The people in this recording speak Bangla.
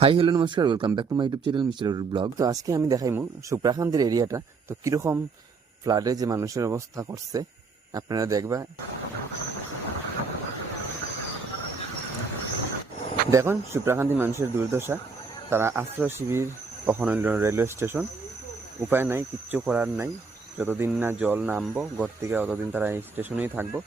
হাই হ্যালো নমস্কার, welcome back to my YouTube channel mister blog. তো আজকে আমি দেখাইমু সুপ্রাকান্তের এরিয়াটা তো কীরকম ফ্লাডে যে মানুষের অবস্থা করছে আপনারা দেখবা। দেখুন সুপ্রাকান্তি মানুষের দুর্দশা, তারা আশ্রয় শিবির, কখনো রেলওয়ে স্টেশন, উপায় নাই, কিচ্ছু করার নাই। যতদিন না জল নামবো ঘর থেকে ততদিন তারা এই স্টেশনেই থাকবো।